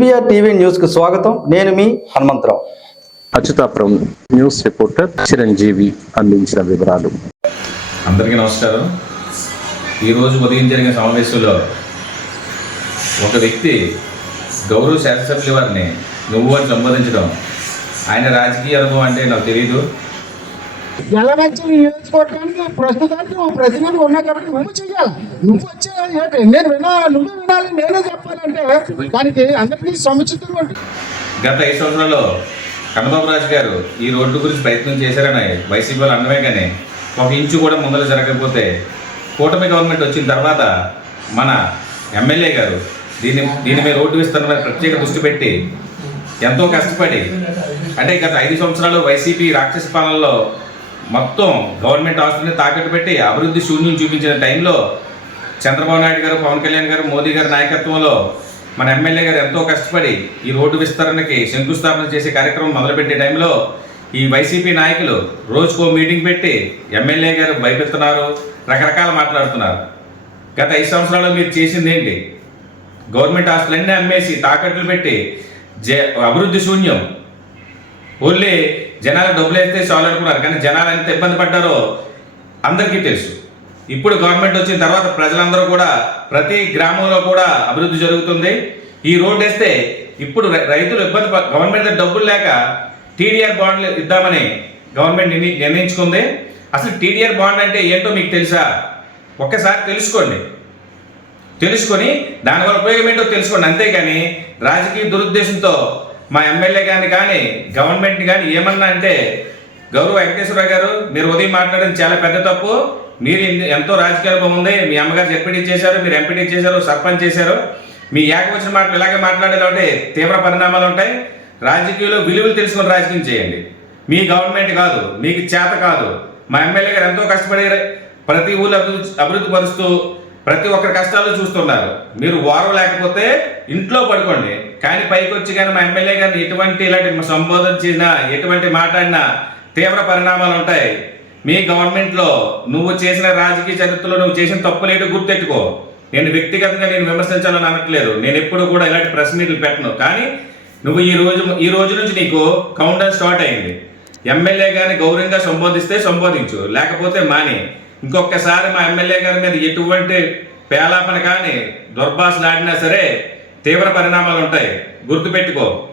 BBR TV న్యూస్కు స్వాగతం. నేను మీ హనుమంతరావు. అచ్యుతాపురం న్యూస్ రిపోర్టర్ చిరంజీవి అందించిన వివరాలు. అందరికీ నమస్కారం. ఈరోజు ఉదయం జరిగిన సమావేశంలో ఒక వ్యక్తి గౌరవ శాసనసభ్యుల వారిని నువ్వు అని సంబోధించడం ఆయన రాజకీయ అనుభవం అంటే నాకు తెలియదు ఎలమంచి నియోజకవర్గానికి ప్రస్తుతానికి నువ్వు ప్రెసిడెంట్ ఉన్నా కాబట్టి నువ్వు చెయ్యాలి? నువ్వు వచ్చే నేను వినా నువ్వు వినాలి నేనే చెప్పాలంటే దానికి అందరికీ సముచితం గత ఐదు సంవత్సరాల్లో కన్నబాబు గారు ఈ రోడ్డు గురించి ప్రయత్నం చేశారని వైసీపీ వాళ్ళు అన్నమే కానీ ఒక ఇంచు కూడా ముందర జరగకపోతే కూటమి గవర్నమెంట్ వచ్చిన తర్వాత మన ఎమ్మెల్యే గారు దీన్ని దీని మీద రోడ్డు విస్తరణ ప్రత్యేక దృష్టి పెట్టి ఎంతో కష్టపడి అంటే గత ఐదు సంవత్సరాలు వైసీపీ రాక్షస పాలనలో మొత్తం గవర్నమెంట్ ఆస్తుల్ని తాకట్టు పెట్టి అభివృద్ధి శూన్యం చూపించిన టైంలో చంద్రబాబు నాయుడు గారు పవన్ కళ్యాణ్ గారు మోదీ గారి నాయకత్వంలో మన ఎమ్మెల్యే గారు ఎంతో కష్టపడి ఈ రోడ్డు విస్తరణకి శంకుస్థాపన చేసే కార్యక్రమం మొదలుపెట్టే టైంలో ఈ వైసీపీ నాయకులు రోజుకో మీటింగ్ పెట్టి ఎమ్మెల్యే గారు భయపెడుతున్నారు రకరకాల మాట్లాడుతున్నారు. గత ఐదు సంవత్సరాల్లో మీరు చేసింది ఏంటి? గవర్నమెంట్ ఆస్తులన్నీ అమ్మేసి తాకట్లు పెట్టి జ అభివృద్ధి శూన్యం ఓన్లీ జనాలు డబ్బులు వేస్తే చాలు అనుకున్నారు కానీ జనాలు ఎంత ఇబ్బంది పడ్డారో అందరికీ తెలుసు. ఇప్పుడు గవర్నమెంట్ వచ్చిన తర్వాత ప్రజలందరూ కూడా ప్రతి గ్రామంలో కూడా అభివృద్ధి జరుగుతుంది. ఈ రోడ్డు వేస్తే ఇప్పుడు రైతులు ఇబ్బంది ప- గవర్నమెంట్ దగ్గర డబ్బులు లేక టీడీఆర్ బాండ్లు ఇద్దామని గవర్నమెంట్ నిర్ణయించుకుంది. అసలు టీడీఆర్ బాండ్ అంటే ఏంటో మీకు తెలుసా? ఒక్కసారి తెలుసుకోండి. తెలుసుకొని దానివల్ల ఉపయోగం ఏంటో తెలుసుకోండి. అంతేగాని రాజకీయ దురుద్దేశంతో మా ఎమ్మెల్యే గారిని కానీ గవర్నమెంట్ని కానీ ఏమన్నా అంటే గౌరవ వెంకటేశ్వరరావు గారు మీరు ఉదయం మాట్లాడడం చాలా పెద్ద తప్పు. మీరు ఎంతో రాజకీయ అనుభవం ఉంది. మీ అమ్మగారు ఎంపీటీ చేశారు మీరు ఎంపీటీ చేశారు సర్పంచ్ చేశారు. మీ ఏకవచన మాటలు ఇలాగే మాట్లాడాలంటే తీవ్ర పరిణామాలు ఉంటాయి. రాజకీయంలో విలువలు తెలుసుకొని రాజకీయం చేయండి. మీ గవర్నమెంట్ కాదు మీకు చేత కాదు. మా ఎమ్మెల్యే గారు ఎంతో కష్టపడి ప్రతి ఊళ్ళో అభివృద్ధి అభివృద్ధి పరుస్తూ ప్రతి ఒక్కరి కష్టాలు చూస్తున్నారు. మీరు వారం లేకపోతే ఇంట్లో పడుకోండి. కానీ పైకి వచ్చి కానీ మా ఎమ్మెల్యే గారిని ఎటువంటి ఇలాంటి సంబోధన చేసినా ఎటువంటి మాట్లాడినా తీవ్ర పరిణామాలు ఉంటాయి. మీ గవర్నమెంట్లో నువ్వు చేసిన రాజకీయ చరిత్రలో నువ్వు చేసిన తప్పులేటు గుర్తెట్టుకో. నేను వ్యక్తిగతంగా నేను విమర్శించాలని అనట్లేదు. నేను ఎప్పుడు కూడా ఇలాంటి ప్రెస్ మీట్లు పెట్టను. కానీ నువ్వు ఈ రోజు ఈ రోజు నుంచి నీకు కౌంటర్ స్టార్ట్ అయింది. ఎమ్మెల్యే గారిని గౌరవంగా సంబోధిస్తే సంబోధించు. లేకపోతే మాని. ఇంకొకసారి మా ఎమ్మెల్యే గారి మీద ఎటువంటి పేలాపన కానీ దుర్భాషలాడినా సరే తీవ్ర పరిణామాలు ఉంటాయి. గుర్తుపెట్టుకో.